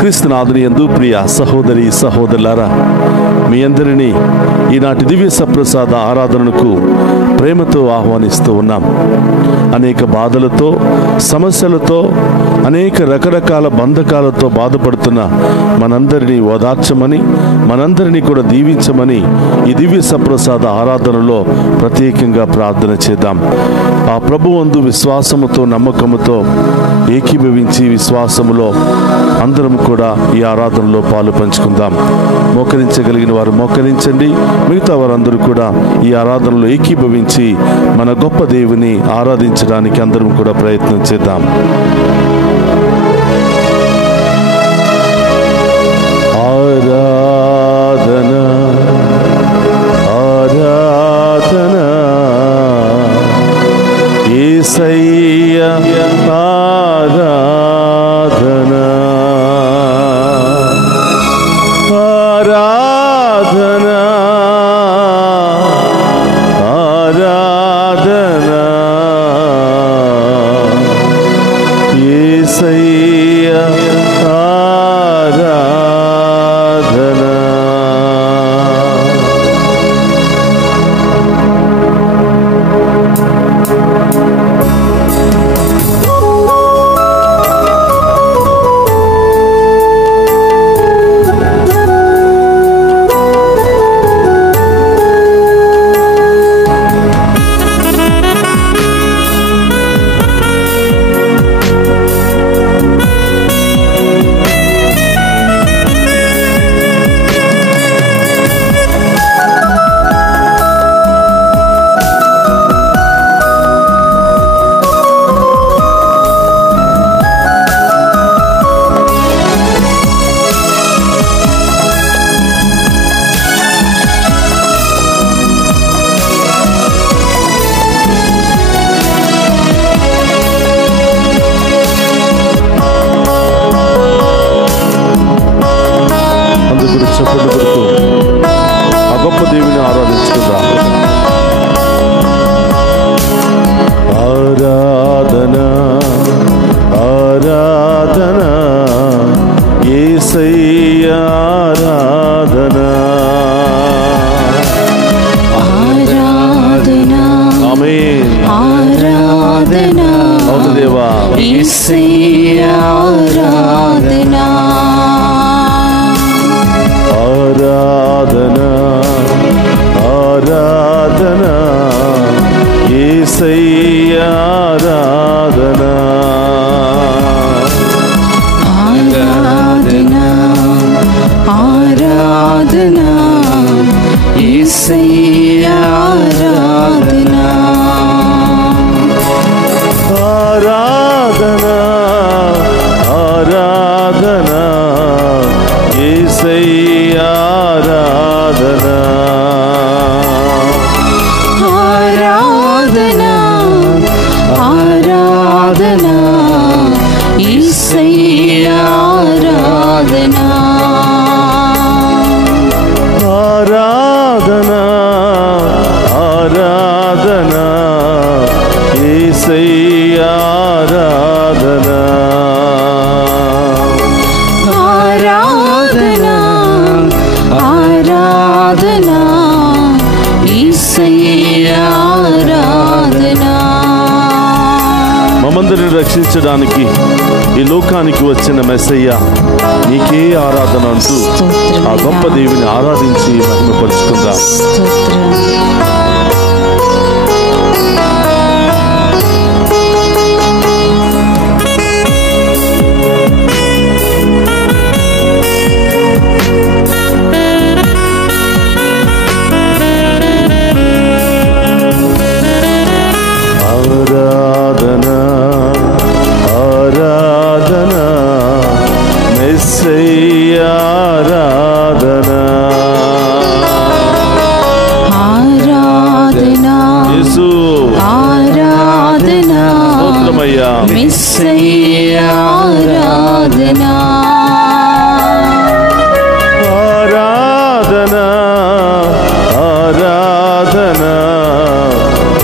క్రీస్తునాథుని యందు ప్రియ సహోదరి సహోదరులారా, మీ అందరినీ ఈనాటి దివ్య సప్రసాద ఆరాధనకు ప్రేమతో ఆహ్వానిస్తూ ఉన్నాం. అనేక బాధలతో, సమస్యలతో, అనేక రకరకాల బంధకాలతో బాధపడుతున్న మనందరినీ ఓదార్చమని, మనందరినీ కూడా దీవించమని ఈ దివ్య సప్రసాద ఆరాధనలో ప్రత్యేకంగా ప్రార్థన చేద్దాం. ఆ ప్రభువందు విశ్వాసముతో, నమ్మకముతో ఏకీభవించి విశ్వాసములో అందరం కూడా ఈ ఆరాధనలో పాలు పంచుకుందాం. మోకరించగలిగిన వారు మోకరించండి. మిగతా వారందరూ కూడా ఈ ఆరాధనలో ఏకీభవించి మన గొప్ప దేవుని ఆరాధించడానికి అందరం కూడా ప్రయత్నం చేద్దాం. ఆరాధన ఆరాధన యేసయ్య ఆరాధన ఆరాధన ఆరాధన యేసయ్య ఆరాధన. ఆ గొప్ప దేవుని ఆరాధించుకుందాం. ఆరాధన ఆరాధన యేసయ్య ఆరాధన ఆరాధన ఆమేన్ ఆరాధన అవును దేవా యేసయ్య ఆరాధన ఆరాధన ఆరాధన యేసయ్య ఆరాధన ఆరాధన ఆరాధన యేసయ్య ఆరాధన ఆరాధన ఆరాధన యేసయ్య ఆరాధన ఆరాధన ఆరాధన యేసయ్య ఆరాధన ఆరాధన ఆరాధన యేసయ్య ఆరాధన ఆరాధన ఆరాధన యేసయ్య ఆరాధన. మమ్మందరిని రక్షించడానికి ఈ లోకానికి వచ్చిన మెస్సయ్య నీకే ఆరాధన అంటూ ఆ గొప్ప దేవుని ఆరాధించి మహిమపరుచుకుందాం. ఆరాధన ఆరాధన మెస్సయ్య ఆరాధన ఆరాధన యేసు ఆరాధన స్తోత్రమయ్యా మెస్సయ్య ఆరాధన ఆరాధన ఆరాధన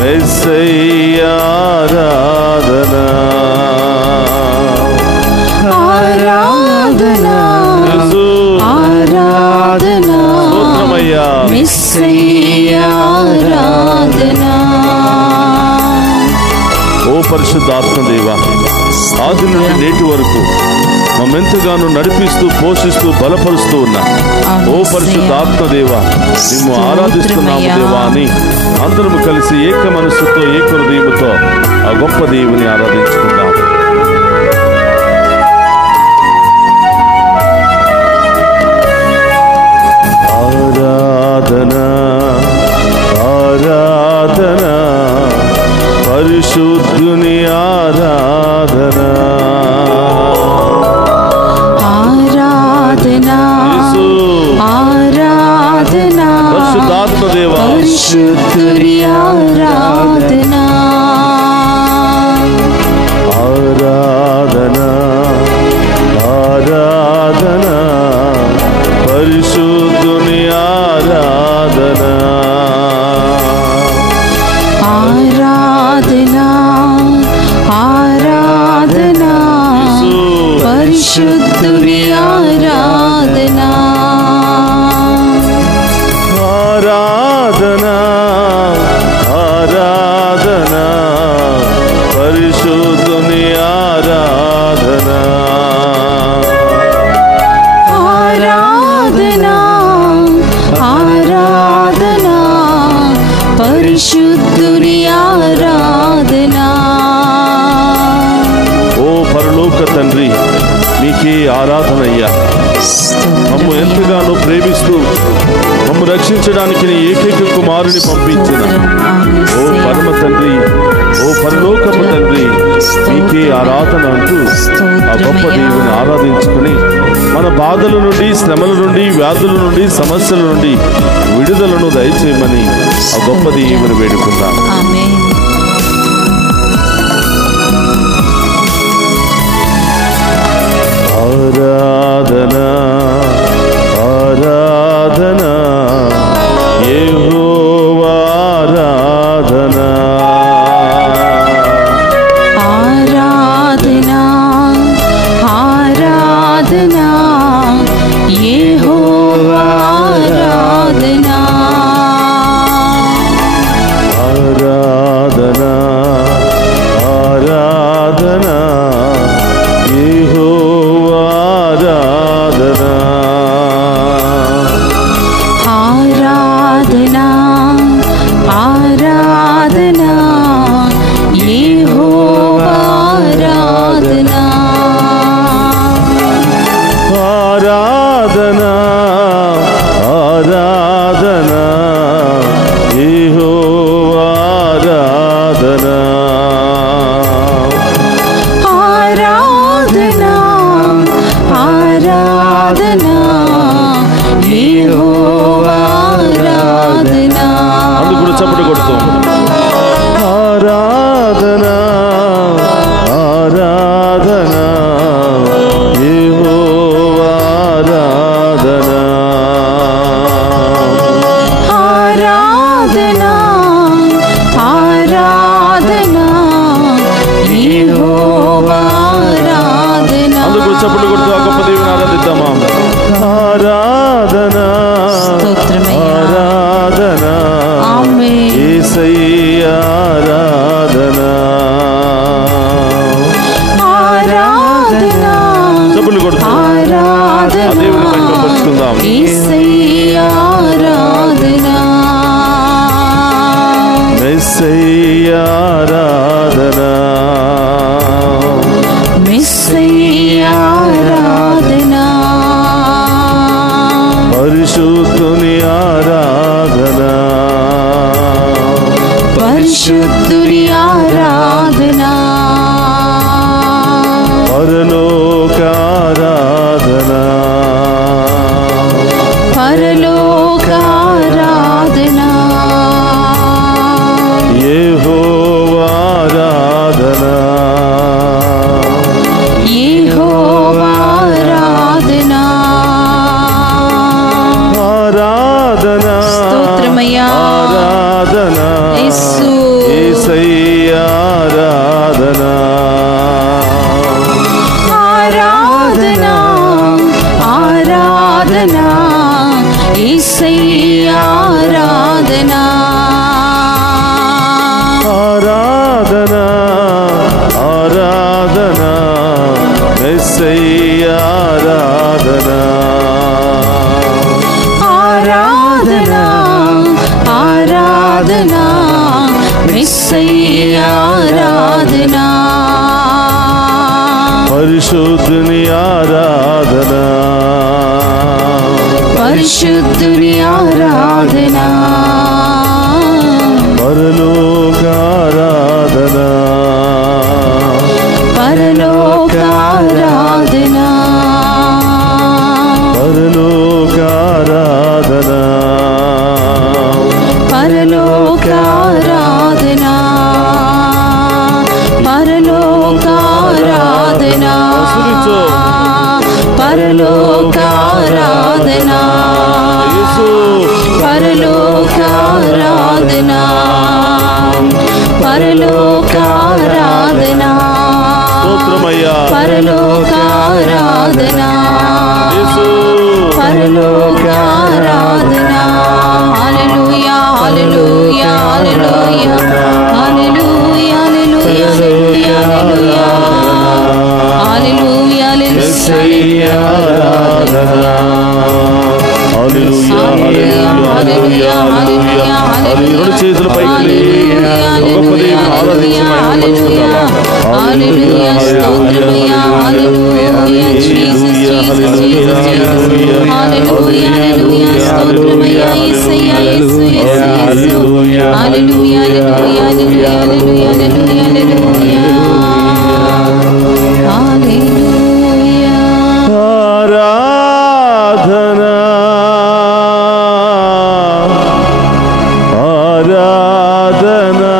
మెస్సయ్య ఆరాధన ఆరాధన మమ్మెంతగానో నడిపిస్తూ పోషిస్తూ బలపరుస్తూ ఉన్నా ఓ పరిశుద్ధ ఆత్మదేవా మేము ఆరాధిస్తున్నాము దేవా అని అందరము కలిసి ఏక మనస్సుతో ఏక హృదయముతో ఆ గొప్ప దేవుని ఆరాధించుకుందాం. ఆరాధనా ఆరాధనా పరిశుద్ధుని ఆరాధనా ఆరాధనా ఆరాధనా పరిశుద్ధాత్మదేవా పరిశుద్ధుని ఆరాధనా ఆరాధనా ఆరాధనా పరిశుద్ధుని ఆరాధనా ఆరాధనా ఆరాధనా పరిశుద్ధుని ఆరాధనా ఆరాధనా ఆరాధనా పరిశుద్ధుని ఆరాధనా ఆరాధనా ఆరాధనా పరిశుద్ధుని ఆరాధనా. ఓ పరలోక తండ్రి మీకే ఆరాధన అయ్యా. మమ్ము ఎంతగానో ప్రేమిస్తూ మమ్ము రక్షించడానికి నీ ఏకైక కుమారుని పంపించిన ఓ పరమ తండ్రి ఓ పరలోకము తండ్రి మీకే ఆరాధన అంటూ ఆ గొప్ప దేవుని ఆరాధించుకుని మన బాధల నుండి శ్రమల నుండి వ్యాధుల నుండి సమస్యల నుండి విడుదలను దయచేయమని ఆ గొప్ప దేవుని వేడుకుందాం. ఆమేన్. ఆరాధనా ఆరాధనా యెహోవా ఆరాధనా ఆరాధనా ఆరాధనా యెహోవా ఆరాధనా ఆరాధనా ఆరాధనా యెహోవా ఆరాధనా ఆరాధనా ఆరాధనా యెహోవా ఆరాధనా ఆరాధనా ఆరాధనా యెహోవా ఆరాధనా ఆరాధనా ఆరాధనా యెహోవా ఆరాధనా. అందుకు కూడా చప్పట్లు కొడుతాం. ఆరాధనా ఆరాధనా యెహోవా ఆరాధనా ఆరాధనా ఆరాధనా యెహోవా ఆరాధనా. అందుకు చప్పట్లు కొడుతూ ఆ గొప్ప దేవుని ఆరాధిద్దామా. ఆరాధనా స్తోత్రమయ్యా. ఆరాధనా ఆమేన్. యేసయ్యా ఆరాధనా ఆరాధనా చప్పట్లు కొడుతూ ఆ ఆరాధనా దేవుని మహిమపరుచుకుందాం. యేసయ్యా ఆరాధనా మెస్సయ్యా ఆరాధనా మెస్సయ్యా ఆరాధనా పరిశుద్ధుని ఆరాధనా పరిశుద్ధుని ఆరాధనా పరలోక ఆరాధనా పరలోక ఆరాధనా యెహోవా ఆరాధనా ఆరాధనా ఆరాధనా యేసయ్యా ఆరాధనా పరిశుద్ధుని ఆరాధనా పరిశుద్ధుని ఆరాధనా పరలోక ఆరాధనా పరలోక ఆరాధనా పరలోక ఆరాధనా పరలోక ఆరాధనా పరలోక ఆరాధనా పరలోక ఆరాధనా పరలోక ఆరాధనా పరలోక ఆరాధనా స్తోత్రమయ్యా పరలోక ఆరాధనా పరలోక ఆరాధనా హల్లెలూయా హల్లెలూయా హల్లెలూయా హల్లెలూయా హల్లెలూయా హల్లెలూయా యేసయ్యా ఆరాధనా హల్లెలూయా హల్లెలూయా హల్లెలూయా హల్లెలూయా రెండు చేతుల పైకి గొప్ప దేవుని ఆరాధించి మహిమపరచుకుందామా హల్లెలూయా స్తోత్రమయ్యా హల్లెలూయా హల్లెలూయా హల్లెలూయా హల్లెలూయా స్తోత్రమయ్యా యేసయ్యా యేసయ్యా హల్లెలూయా హల్లెలూయా హల్లెలూయా హల్లెలూయా హల్లెలూయా హల్లెలూయా ఆరాధనా ఆరాధనా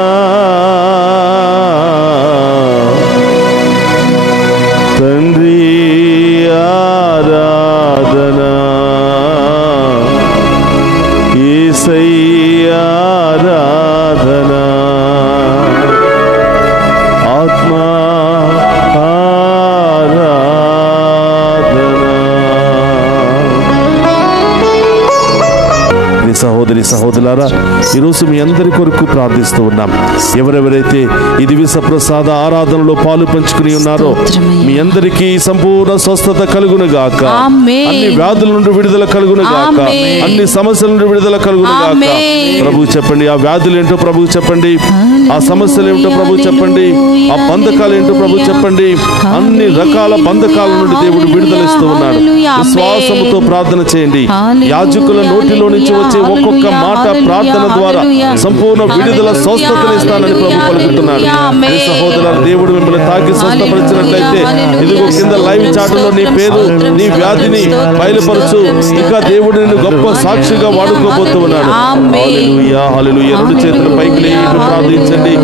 తండ్రి ఆరాధనా యేసయ్యా ఆరాధనా ఆత్మా సహోదరి సహోదరులారా, ఈరోజు మీ అందరి కొరకు ప్రార్థిస్తూ ఉన్నాం. ఎవరెవరైతే ఈ దివ్య ప్రసాద ఆరాధనలో పాలు పంచుకుని ఉన్నారో మీ అందరికీ సంపూర్ణ స్వస్థత కలుగును గాక. అన్ని వ్యాధుల నుండి విడుదల కలుగును గాక. అన్ని సమస్యల నుండి విడుదల కలుగును గాక. ప్రభు చెప్పండి, ఆ వ్యాధులు ఏంటో ప్రభు చెప్పండి, ఆ సమస్యలు ఏమిటో ప్రభు చెప్పండి, ఆ బంధకాలు ఏంటో ప్రభు చెప్పండి. అన్ని రకాల బంధకాల నుండి దేవుడు విడుదలిస్తూ ఉన్నాడు. విశ్వాసముతో ప్రార్థన చేయండి. యాజకుల నోటిలో నుంచి వచ్చే ఒక్కొక్క మాట ప్రార్థన ద్వారా సంపూర్ణ విడుదల స్వస్థతనిస్తానని ప్రభు పలుకుతున్నాడు. ఈ సహోదరులు, దేవుడు మిమ్మల్ని తాకి స్వస్థపరిచినట్లయితే ఇదిగో కింద లైవ్ చాటులో నీ పేరు, నీ వ్యాధిని బయలుపరచు. ఇంకా దేవుడు నిన్ను గొప్ప సాక్షిగా వాడుకోబోతూ ఉన్నాడు. హల్లెలూయా హల్లెలూయా. రెండు చేతుల పైకి లేపి ప్రార్థించండి.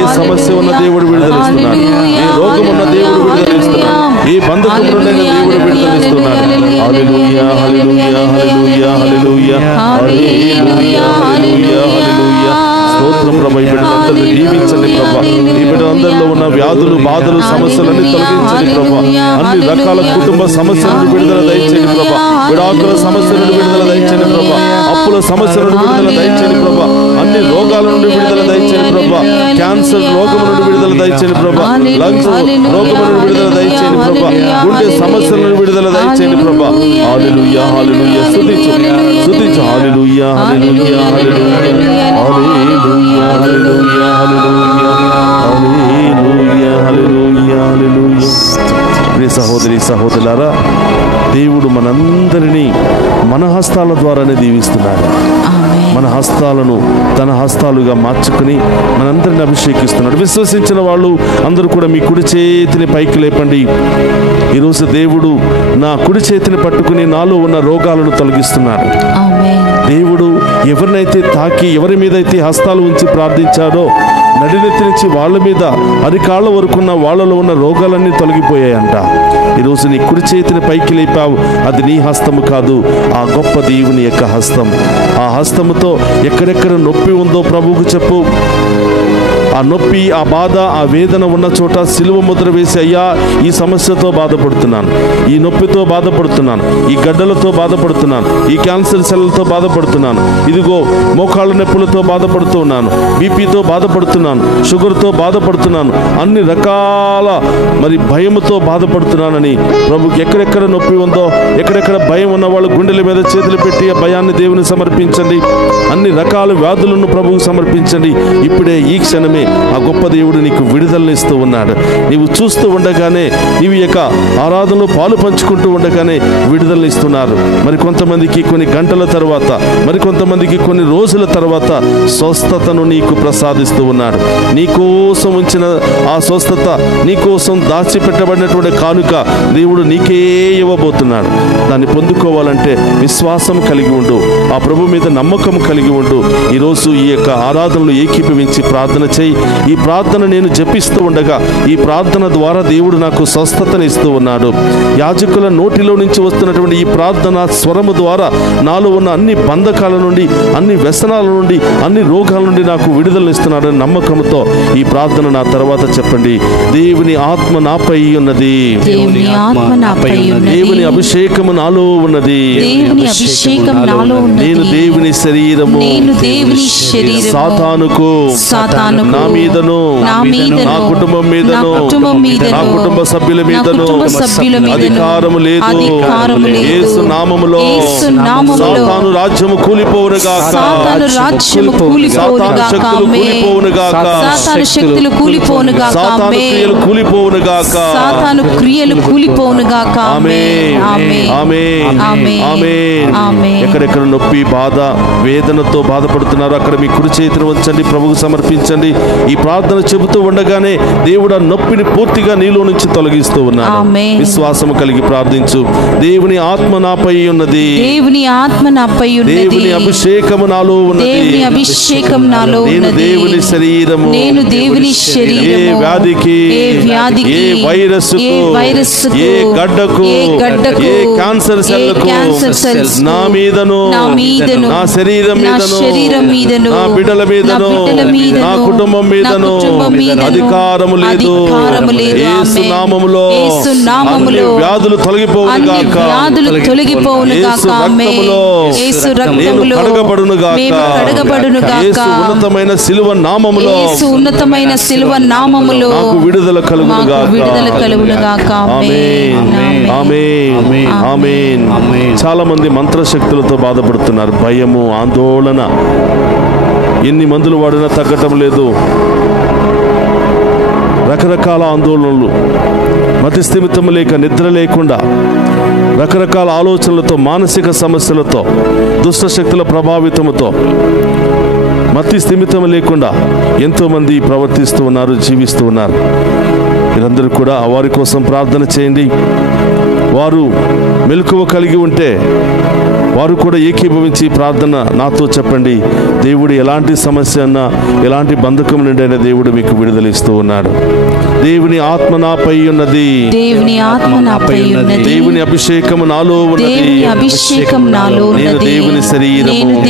ఏ సమస్య ఉన్న దేవుడు విడుదలిస్తున్నాడు. ఏ రోగం ఉన్న దేవుడు విడుదలిస్తున్నాడు. ఏ బంధకం నుండి దేవుడు విడుదలిస్తున్నాడు. హల్లెలూయా హల్లెలూయా హల్లెలూయా హల్లెలూయా హల్లెలూయా హల్లెలూయా హల్లెలూయా. స్తోత్రం ప్రభు. ఈ బిడ్డలందరినీ దీవించండి ప్రభు. ఈ బిడ్డలందరిలో ఉన్న వ్యాధులు, బాధలు, సమస్యలన్నీ తొలగించండి ప్రభు. అన్ని రకాల కుటుంబ సమస్యల నుండి విడుదల దయచేయండి ప్రభు. విడాకుల సమస్యల నుండి విడుదల దయచేయండి ప్రభు. అప్పుల సమస్యల నుండి విడుదల దయచేయండి ప్రభు. అన్ని రోగాల నుండి విడుదల దయచేయండి ప్రభు. క్యాన్సర్ రోగం నుండి విడుదల దయచేయండి ప్రభు. లంగ్స్ రోగం నుండి విడుదల దయచేయండి ప్రభు. గుండె సమస్యల నుండి విడుదల దయచేయండి ప్రభు. హల్లెలూయా హల్లెలూయా. స్తుతించు స్తుతించు. హల్లెలూయా హల్లెలూయా హల్లెలూయా హల్లెలూయా హల్లెలూయా హల్లెలూయా హల్లెలూయా హల్లెలూయా. ప్రియ సహోదరి సహోదరులారా, దేవుడు మనందరినీ మన హస్తాల ద్వారానే దీవిస్తున్నాడు. మన హస్తాలను తన హస్తాలుగా మార్చుకుని మనందరిని అభిషేకిస్తున్నాడు. విశ్వసించిన వాళ్ళు అందరూ కూడా మీ కుడి చేతిని పైకి లేపండి. ఈరోజు దేవుడు నా కుడి చేతిని పట్టుకుని నాలో ఉన్న రోగాలను తొలగిస్తున్నాడు. దేవుడు ఎవరినైతే తాకి, ఎవరి మీదైతే హస్తాలు ఉంచి ప్రార్థించాడో నడినెత్తి నుంచి వాళ్ళ మీద అరికాళ్ళ వరకున్న వాళ్ళలో ఉన్న రోగాలన్నీ తొలగిపోయాయంట. ఈరోజు నీ కుడి చేతిని పైకి లేపావు. అది నీ హస్తము కాదు, ఆ గొప్ప దేవుని యొక్క హస్తం. ఆ హస్తముతో ఎక్కడెక్కడ నొప్పి ఉందో ప్రభువుకు చెప్పు. ఆ నొప్పి, ఆ బాధ, ఆ వేదన ఉన్న చోట సిలువ ముద్ర వేసి, అయ్యా ఈ సమస్యతో బాధపడుతున్నాను, ఈ నొప్పితో బాధపడుతున్నాను, ఈ గడ్డలతో బాధపడుతున్నాను, ఈ క్యాన్సర్ సెల్లతో బాధపడుతున్నాను, ఇదిగో మోకాళ్ళ నొప్పులతో బాధపడుతూ ఉన్నాను, బీపీతో బాధపడుతున్నాను, షుగర్తో బాధపడుతున్నాను, అన్ని రకాల మరి భయముతో బాధపడుతున్నానని ప్రభుకి ఎక్కడెక్కడ నొప్పి ఉందో, ఎక్కడెక్కడ భయం ఉన్న వాళ్ళు గుండెల మీద చేతులు పెట్టి ఆ భయాన్ని దేవుని సమర్పించండి. అన్ని రకాల వ్యాధులను ప్రభువుకు సమర్పించండి. ఇప్పుడే ఈ క్షణమే ఆ గొప్ప దేవుడు నీకు విడుదలను ఇస్తూ ఉన్నాడు. నీవు చూస్తూ ఉండగానే, నీవు యొక్క ఆరాధనలో పాలు పంచుకుంటూ ఉండగానే విడుదలను ఇస్తున్నారు. మరి కొంతమందికి కొన్ని గంటల తర్వాత, మరి కొంతమందికి కొన్ని రోజుల తర్వాత స్వస్థతను నీకు ప్రసాదిస్తూ ఉన్నాడు. నీ కోసం ఉంచిన ఆ స్వస్థత, నీ కోసం దాచిపెట్టబడినటువంటి కానుక దేవుడు నీకే ఇవ్వబోతున్నాడు. దాన్ని పొందుకోవాలంటే విశ్వాసం కలిగి ఉండు, ఆ ప్రభు మీద నమ్మకం కలిగి ఉండు. ఈరోజు ఈ యొక్క ఆరాధనలు ఏకీభవించి ప్రార్థన చేయి. ఈ ప్రార్థన నేను జపిస్తూ ఉండగా, ఈ ప్రార్థన ద్వారా దేవుడు నాకు స్వస్థతను ఇస్తూ ఉన్నాడు. యాజకుల నోటిలో నుంచి వస్తున్నటువంటి ఈ ప్రార్థన స్వరము ద్వారా నాలో ఉన్న అన్ని బంధకాల నుండి, అన్ని వ్యసనాల నుండి, అన్ని రోగాల నుండి నాకు విడుదలను ఇస్తున్నాడని నమ్మకంతో ఈ ప్రార్థన నా తర్వాత చెప్పండి. దేవుని ఆత్మ నాపై ఉన్నది, దేవుని అభిషేకము నాలో ఉన్నది, నేను దేవుని శరీరము, సాతానుకు నా మీదను, నా కుటుంబం మీదను, నా కుటుంబ సభ్యుల మీదను అధికారము లేదు. యేసు నామములో సాతాను రాజ్యము కూలిపోవునుగాక, సాతాను శక్తులు కూలిపోవునుగాక, సాతాను క్రియలు కూలిపోవునుగాక, సాతాను క్రియలు కూలిపోవునుగాక. ఆమేన్, ఆమేన్, ఆమేన్. ఎక్కడెక్కడ నొప్పి, బాధ, వేదనతో బాధపడుతున్నారు అక్కడ మీ కుడి చేతిని ఉంచండి, ప్రభువుకు సమర్పించండి. ఈ ప్రార్థన చెబుతూ ఉండగానే దేవుడు ఆ నొప్పిని పూర్తిగా నీలో నుంచి తొలగిస్తూ ఉన్నాడు. విశ్వాసము కలిగి ప్రార్థించు. దేవుని ఆత్మ నాపై ఉన్నది, దేవుని ఆత్మ నాపై ఉన్నది, దేవుని అభిషేకము నాలో ఉన్నది, దేవుని అభిషేకం నాలో ఉన్నది, దేవుని శరీరము, నేను దేవుని శరీరము. ఏ వ్యాధికి, ఏ వైరస్సుకు, ఏ గడ్డకు, ఏ క్యాన్సర్ సెల్లకు, నా మీదను, నా శరీరం మీదను, నా బిడ్డల మీదను, నా కుటుంబం మీదను అధికారము లేదు. యేసు నామములో అన్ని వ్యాధులు తొలగిపోవునుగాక, యేసు రక్తములో నేను కడగబడునుగాక, యేసు ఉన్నతమైన సిలువ నామములో నాకు విడుదల కలుగునుగాక. ఆమేన్, ఆమేన్, ఆమేన్. చాలా మంది మంత్రశక్తులతో బాధపడుతున్నారు. భయము, ఆందోళన, ఎన్ని మందులు వాడినా తగ్గటం లేదు. రకరకాల ఆందోళనలు, మతి స్థిమితం లేక, నిద్ర లేకుండా, రకరకాల ఆలోచనలతో, మానసిక సమస్యలతో, దుష్ట శక్తుల ప్రభావితంతో, మతి స్థిమితం లేకుండా ఎంతోమంది ప్రవర్తిస్తూ ఉన్నారు, జీవిస్తూ ఉన్నారు. మీరందరూ కూడా వారి కోసం ప్రార్థన చేయండి. వారు మెలకువ కలిగి ఉంటే వారు కూడా ఏకీభవించి ప్రార్థన నాతో చెప్పండి. దేవుడు ఎలాంటి సమస్య అన్నా, ఎలాంటి బంధకం నుండి అయినా దేవుడు మీకు విడుదల ఇస్తూ ఉన్నాడు. దేవుని ఆత్మ నాపై ఉన్నది, దేవుని ఆత్మ నాపై ఉన్నది, దేవుని అభిషేకము నాలో ఉన్నది, నేను దేవుని శరీరము.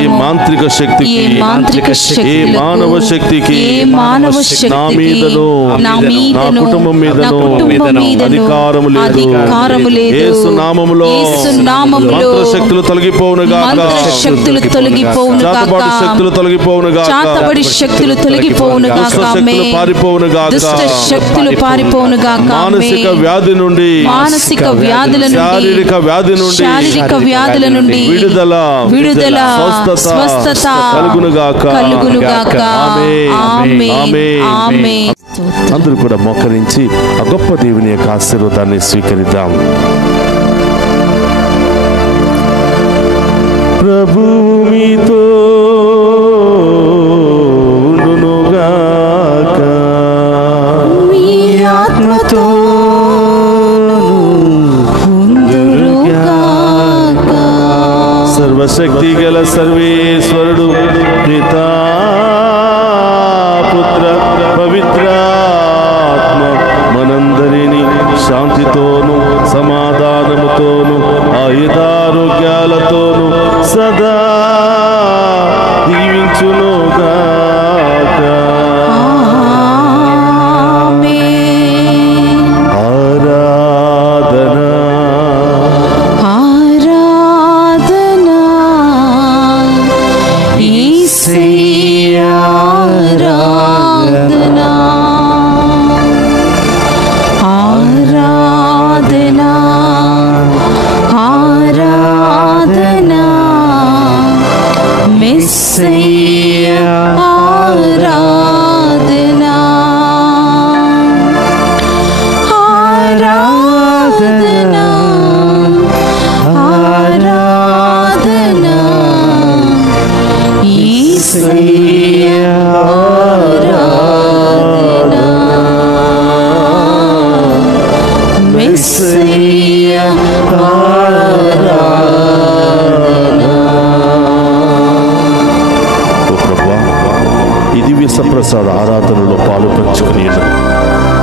ఏ మాంత్రిక శక్తికి, ఏ మానవ శక్తికి నా మీదను, నా కుటుంబం మీదను అధికారము లేదు. యేసు నామములో మంత్రశక్తులు తొలగిపోవునుగాక, చాతబడి శక్తులు తొలగిపోవునుగాక, దుష్ట శక్తులు పారిపోవునుగాక, మానసిక వ్యాధి నుండి, శారీరక వ్యాధుల నుండి విడుదల, స్వస్థత కలుగునుగాక. ఆమేన్. అందరూ కూడా మోకరించి ఆ గొప్ప దేవుని యొక్క ఆశీర్వాదాన్ని స్వీకరిద్దాం. ప్రభువు మీతో ఉండునుగాక, మీ ఆత్మతో ఉండునుగాక. సర్వశక్తి గల సర్వేశ్వరుడు పితా, పుత్ర, పవిత్రాత్మ మనందరినీ శాంతితోను, సమాధానముతోను, ఆయుధారోగ్యాలతోను సదా దీవించునుగాక. యేసయ్యా ఈ దివ్య సప్రసాద ఆరాధనలో పాలు పంచుకుని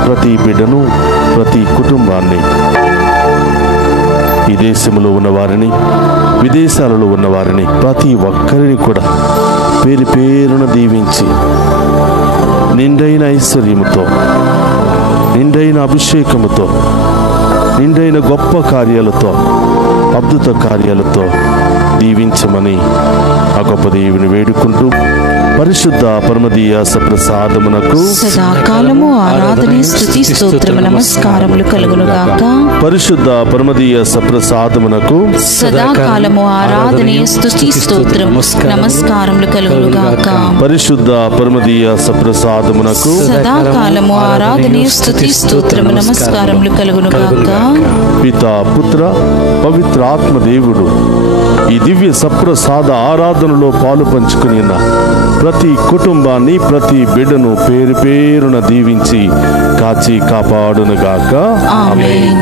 ప్రతి బిడ్డను, ప్రతి కుటుంబాన్ని, ఈ దేశంలో ఉన్నవారిని, విదేశాలలో ఉన్నవారిని, ప్రతి ఒక్కరిని కూడా పేరు పేరున దీవించి నిండైన ఐశ్వర్యముతో, నిండైన అభిషేకముతో, నిండైన గొప్ప కార్యాలతో, అద్భుత కార్యాలతో దీవించమని ఆ గొప్ప దేవుని వేడుకుంటూ పరిశుద్ధ పరమదీయ సప్రసాదమునకు సదాకాలము ఆరాధన స్తుతి స్తోత్రము నమస్కారములు కలుగునుగాక. పరిశుద్ధ పరమదీయ సప్రసాదమునకు సదాకాలము ఆరాధన స్తుతి స్తోత్రము నమస్కారములు కలుగునుగాక. పరిశుద్ధ పరమదీయ సప్రసాదమునకు సదాకాలము ఆరాధన స్తుతి స్తోత్రము నమస్కారములు కలుగునుగాక. పితా, పుత్ర, పవిత్ర ఆత్మ దేవుడు ఈ దివ్య సప్రసాద ఆరాధనలో పాలు పంచుకుని ప్రతి కుటుంబాన్ని, ప్రతి బిడ్డను పేరు పేరున దీవించి కాచి కాపాడునుగాక. ఆమేన్.